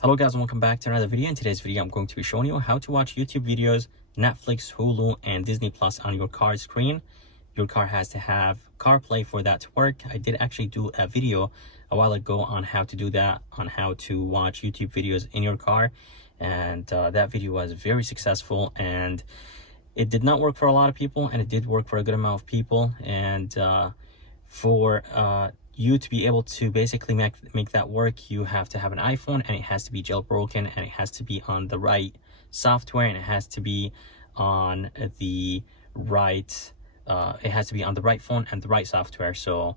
Hello guys, and welcome back to another video. In today's video I'm going to be showing you how to watch YouTube videos, Netflix, Hulu, and Disney Plus on your car screen. Your car has to have CarPlay for that to work. I did actually do a video a while ago on how to do that, on how to watch YouTube videos in your car, and that video was very successful, and it did not work for a lot of people, and it did work for a good amount of people. And for you to be able to basically make that work, you have to have an iPhone, and it has to be jailbroken, and it has to be on the right software, and it has to be on the right phone and the right software. So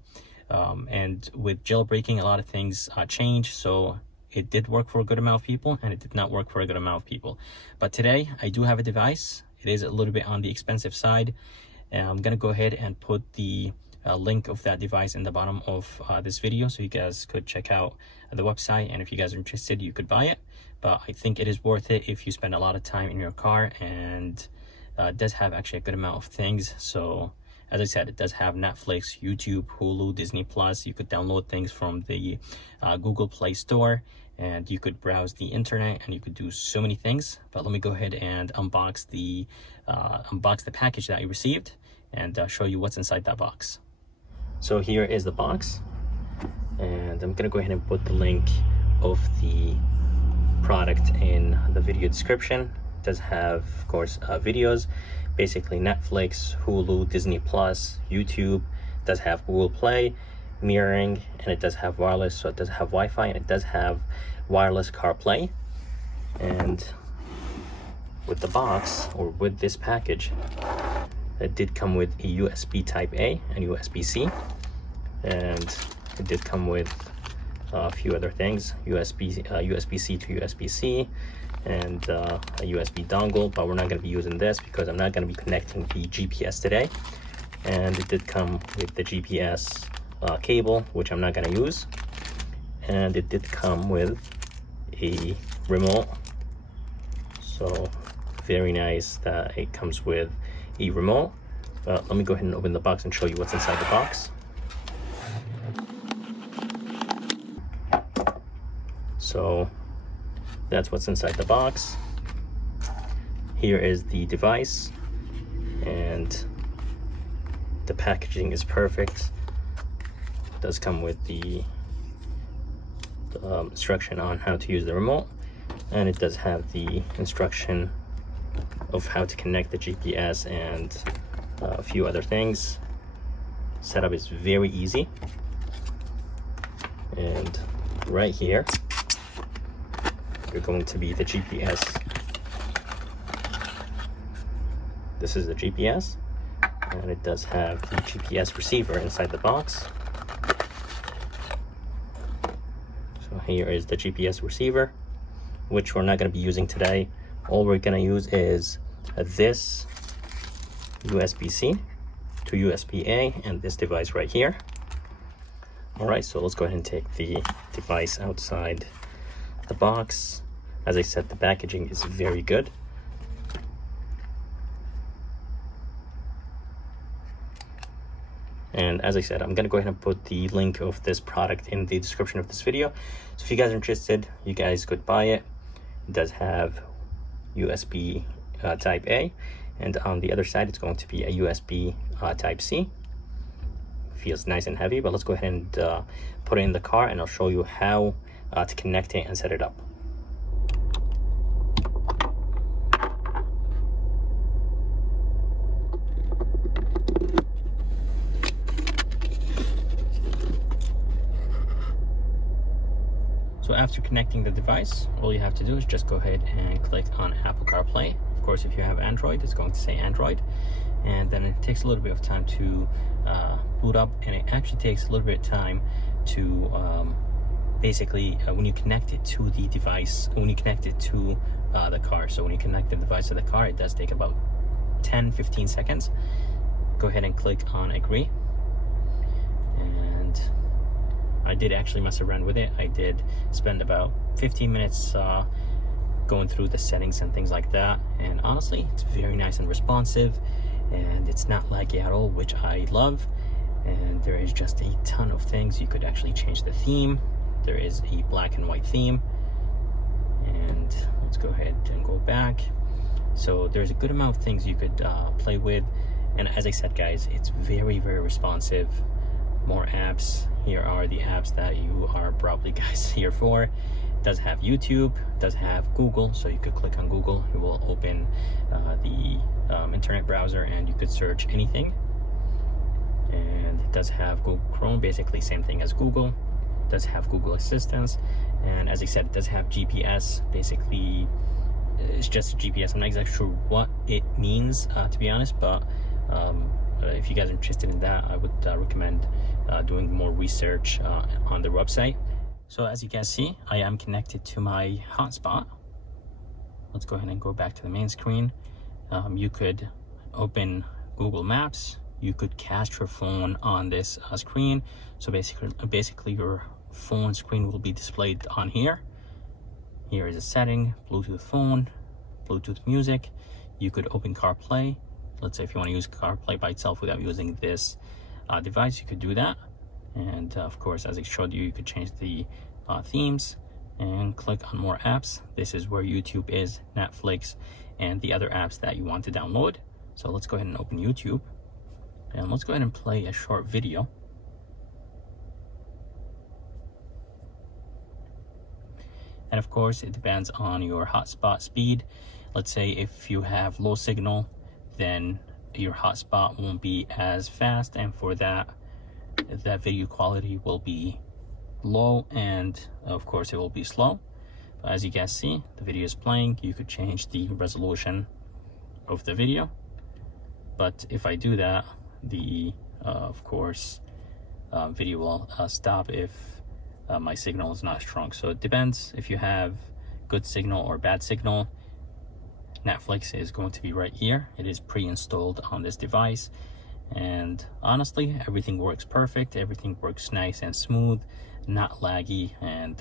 and with jailbreaking, a lot of things change. So it did work for a good amount of people, and it did not work for a good amount of people. But today I do have a device. It is a little bit on the expensive side, and I'm gonna go ahead and put the link of that device in the bottom of this video, so you guys could check out the website, and if you guys are interested, you could buy it. But I think it is worth it if you spend a lot of time in your car, and it does have actually a good amount of things. So as I said, it does have Netflix, YouTube, Hulu, Disney Plus. You could download things from the Google Play Store, and you could browse the internet, and you could do so many things. But let me go ahead and unbox the package that you received, and show you what's inside that box. So here is the box, and I'm gonna go ahead and put the link of the product in the video description. It does have, of course, videos, basically Netflix, Hulu, Disney Plus, YouTube. It does have Google Play, mirroring, and it does have wireless, so it does have Wi-Fi, and it does have wireless CarPlay. And with the box, or with this package, it did come with a USB Type A and USB-C, and it did come with a few other things, USB-C to USB-C, and a USB dongle, but we're not going to be using this because I'm not going to be connecting the GPS today. And it did come with the GPS cable, which I'm not going to use, and it did come with a remote. So very nice that it comes with a remote. But let me go ahead and open the box and show you what's inside the box. So that's what's inside the box. Here is the device, and the packaging is perfect. It does come with the instruction on how to use the remote, and it does have the instruction of how to connect the GPS and a few other things. Setup is very easy, and right here you're going to be the GPS. This is the GPS, and it does have the GPS receiver inside the box. So here is the GPS receiver, which we're not going to be using today. All we're going to use is this USB-C to USB-A and this device right here. All right, so let's go ahead and take the device outside the box. As I said, the packaging is very good. And as I said, I'm going to go ahead and put the link of this product in the description of this video. So if you guys are interested, you guys could buy it. It does have USB Type A, and on the other side it's going to be a USB Type C. Feels nice and heavy, but let's go ahead and put it in the car, and I'll show you how to connect it and set it up. So after connecting the device, all you have to do is just go ahead and click on Apple CarPlay. Of course, if you have Android, it's going to say Android, and then it takes a little bit of time to boot up, and it actually takes a little bit of time to basically when you connect it to the device, when you connect it to the car. So when you connect the device to the car, it does take about 10-15 seconds. Go ahead and click on agree, and I did actually mess around with it. I did spend about 15 minutes going through the settings and things like that, and honestly, it's very nice and responsive, and it's not laggy at all, which I love. And there is just a ton of things. You could actually change the theme. There is a black and white theme, back. So there's a good amount of things you could play with, and as I said, guys, it's very responsive. More apps. Here are the apps that you are probably guys here for. It does have YouTube, does have Google, so you could click on Google, it will open the internet browser and you could search anything. And it does have Google Chrome, basically same thing as Google. It does have Google Assistance, and as I said, it does have GPS. Basically it's just a GPS. I'm not exactly sure what it means, to be honest, but if you guys are interested in that, I would recommend doing more research on their website. So as you guys see, I am connected to my hotspot. Let's go ahead and go back to the main screen. You could open Google Maps. You could cast your phone on this screen. So basically your phone screen will be displayed on here. Here is a setting, Bluetooth phone, Bluetooth music. You could open CarPlay. Let's say if you want to use CarPlay by itself without using this device, you could do that. And of course, as I showed you, you could change the themes and click on more apps. This is where YouTube is, Netflix, and the other apps that you want to download. So let's go ahead and open YouTube, and let's go ahead and play a short video. And of course, it depends on your hotspot speed. Let's say if you have low signal, then your hotspot won't be as fast, and for that video quality will be low, and of course it will be slow. But as you guys see, the video is playing. You could change the resolution of the video, but if I do that, the of course video will stop if my signal is not strong. So it depends if you have good signal or bad signal. Netflix is going to be right here. It is pre-installed on this device, and honestly, everything works perfect. Everything works nice and smooth, not laggy, and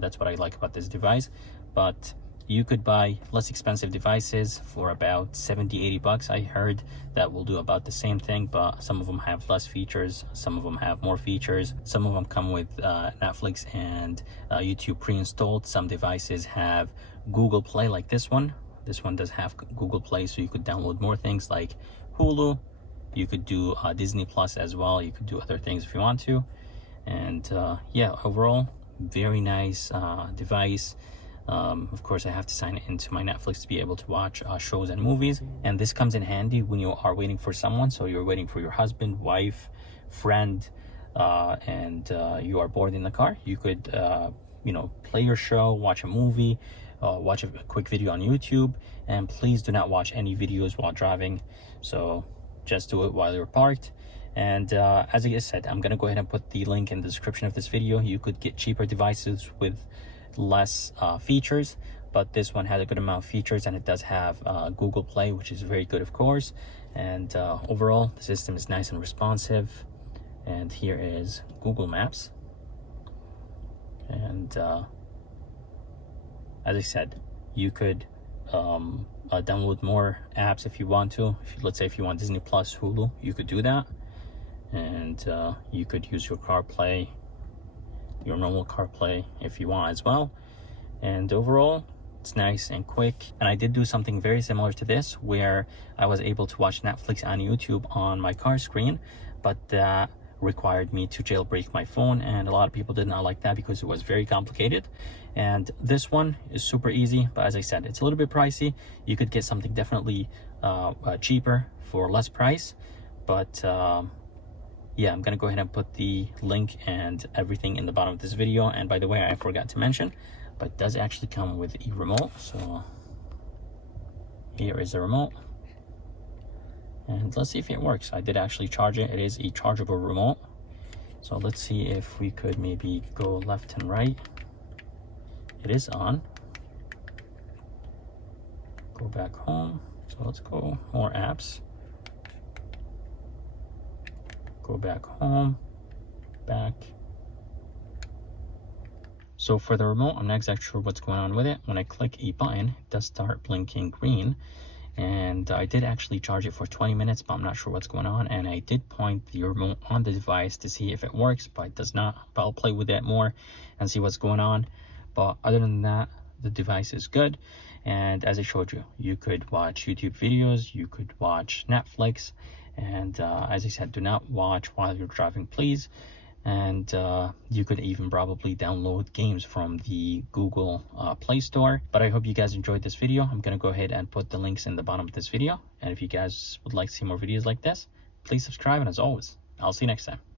that's what I like about this device. But you could buy less expensive devices for about 70-80 bucks. I heard that will do about the same thing, but some of them have less features, some of them have more features. Some of them come with Netflix and YouTube pre-installed. Some devices have Google Play, like this one. This one does have Google Play, so you could download more things like Hulu. You could do Disney Plus as well. You could do other things if you want to. And yeah, overall, very nice device. Of course, I have to sign into my Netflix to be able to watch shows and movies, and this comes in handy when you are waiting for someone. So you're waiting for your husband, wife, friend, and you are bored in the car. You could you know, play your show, watch a movie, watch a quick video on YouTube, and please do not watch any videos while driving. So just do it while you're parked. And as I said, I'm gonna go ahead and put the link in the description of this video. You could get cheaper devices with less features, but this one has a good amount of features, and it does have Google Play, which is very good, of course. And overall, the system is nice and responsive. And here is Google Maps. And as I said, you could download more apps if you want to. Let's say if you want Disney Plus, Hulu, you could do that. And you could use your CarPlay, your normal CarPlay, if you want as well. And overall, it's nice and quick. And I did do something very similar to this, where I was able to watch Netflix on YouTube on my car screen, but that required me to jailbreak my phone, and a lot of people did not like that because it was very complicated. And this one is super easy, but as I said, it's a little bit pricey. You could get something definitely cheaper for less price. But yeah, I'm gonna go ahead and put the link and everything in the bottom of this video. And by the way, I forgot to mention, but it does actually come with a remote. So here is the remote, and let's see if it works. I did actually charge it. It is a chargeable remote. So let's see if we could maybe go left and right. It is on. Go back home. So let's go more apps. Go back home, back. So for the remote, I'm not exactly sure what's going on with it. When I click a button, it does start blinking green. And I did actually charge it for 20 minutes, but I'm not sure what's going on. And I did point the remote on the device to see if it works, but it does not. But I'll play with it more and see what's going on. But other than that, the device is good. And as I showed you, you could watch YouTube videos, you could watch Netflix, and as I said, do not watch while you're driving, please. And you could even probably download games from the Google Play Store. But I hope you guys enjoyed this video. I'm gonna go ahead and put the links in the bottom of this video, and if you guys would like to see more videos like this, please subscribe, and as always, I'll see you next time.